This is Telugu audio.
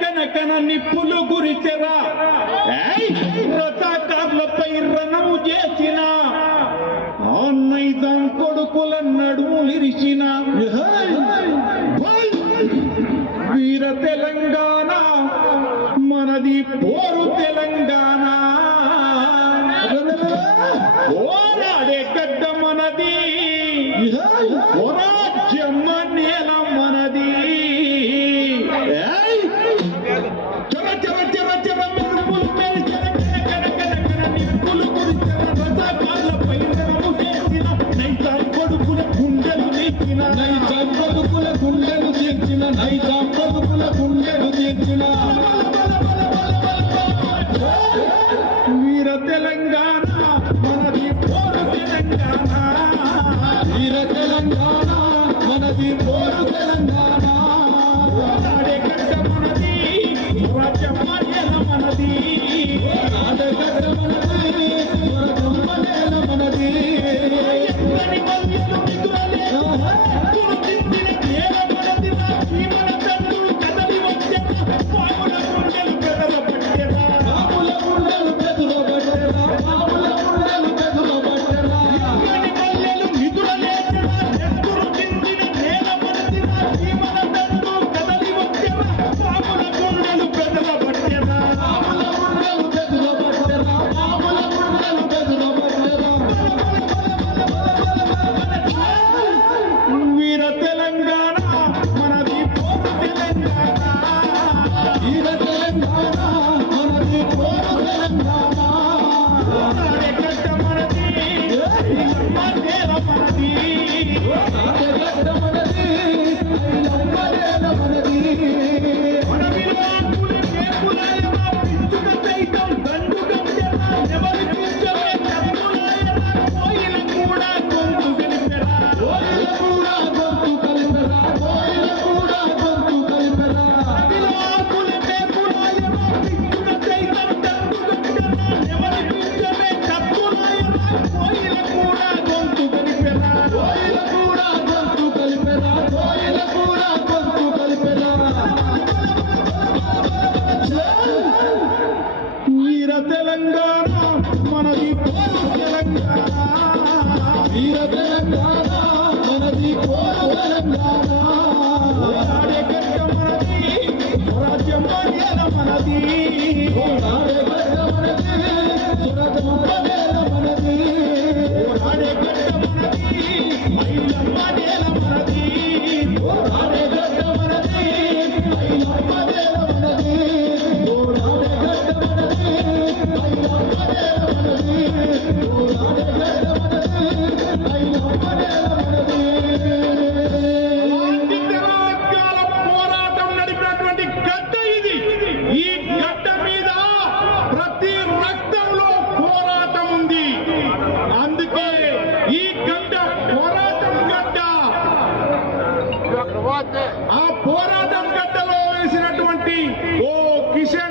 కనకన నిప్పులు గురిచెరా రథాకారులపై రణము చేసిన నైజాం కొడుకుల నడుములిరిచిన వీర తెలంగాణ మనది పోరు తెలంగాణ పోరాడే గడ్డ మనది స్వరాజ్యమ్మ నేల మనది చర చర చర చర మెరుపులు మెరిచిన కనకన నిప్పులు గురిచిన రథాకారులపై రణము చేసిన నైజాం కొడుకుల గుండెలు తీర్చిన నైజాం కొడుకుల గుండెలు తీర్చిన నైజాం కొడుకుల గుండెలు తీర్చిన వీర తెలంగాణ మనది పోరు తెలంగాణ వీర తెలంగాణ మనది పోరు తెలంగాణ పోరాడే గడ్డ మనది స్వరాజ్యమ్మ నేల మనది పోరాడే గడ్డ మనది స్వరాజ్యమ్మ నేల మనది ఎక్కడి మల్లెలు మిగులలే గుర్తించిన నేల మనది నా జీవన తండ్రులు కదలి వచ్చేనా పాముల గుండెలు కదలబట్టేనా పాముల గుండెలు కదలబట్టేనా పాముల గుండెలు కదలబట్టేనా ఎక్కడి మల్లెలు మిగులలేచనా గుర్తించిన నేల మనది నా జీవన తండ్రులు కదలి వచ్చేనా పాముల గుండెలు కదలబట్టేనా పాముల గుండెలు కదలబట్టేనా పాముల గుండెలు కదలబట్టేనా వీర తెలంగాణ మనది పోరు తెలంగాణ వీర తెలంగాణ మనది పోరు తెలంగాణ పోరాడే గడ్డ మనది ఐలమ్మ నేల మనది పోరాడే గడ్డ మనది ఐలమ్మ నేల మనది మనమిలో ఆకులు నేపులాయన పిచ్చుక సైతం దండు గంటెరా ఎవరి పిచ్చమే తప్పులాయన కోయిల కూడా గొంతు కలిపెరా కోయిల కూడా గొంతు కలిపెరా కోయిల కూడా గొంతు కలిపెరా మనమిలో ఆకులు నేపులాయన పిచ్చుక సైతం దండు గంటెరా ఎవరి పిచ్చమే తప్పులాయన కోయిల కూడా గొంతు కలిపెరా కోయిల కూడా గొంతు కలిపెరా కోయిల కూడా గొంతు కలిపెరా వీర తెలంగాణ మనది పోరు తెలంగాణ వీర తెలంగాణ మనది పోరు తెలంగాణ పోరాడే గడ్డ మనది స్వరాజ్యమ్మ నేల మనది పోరాడే గడ్డ మనది స్వరాజ్యమ్మ నేల మనది పోరాడే గడ్డ మనది ఐలమ్మ నేల మనది పోరాడే గడ్డ మనది ఐలమ్మ నేల మనది పోరాడే గడ్డ మనది ఐలమ్మ నేల మనది పోరాడే గడ్డ మనది ఐలమ్మ నేల మనది తెలంగాణ పోరాటం నడిపినటువంటి గడ్డ ఇది ఈ గడ్డ మీద ప్రతి రక్తంలో పోరాటం ఉంది అందుకే ఈ గడ్డ పోరాటం గడ్డ ఆ పోరాటం గడ్డలో వేసినటువంటి ఓ కిషన్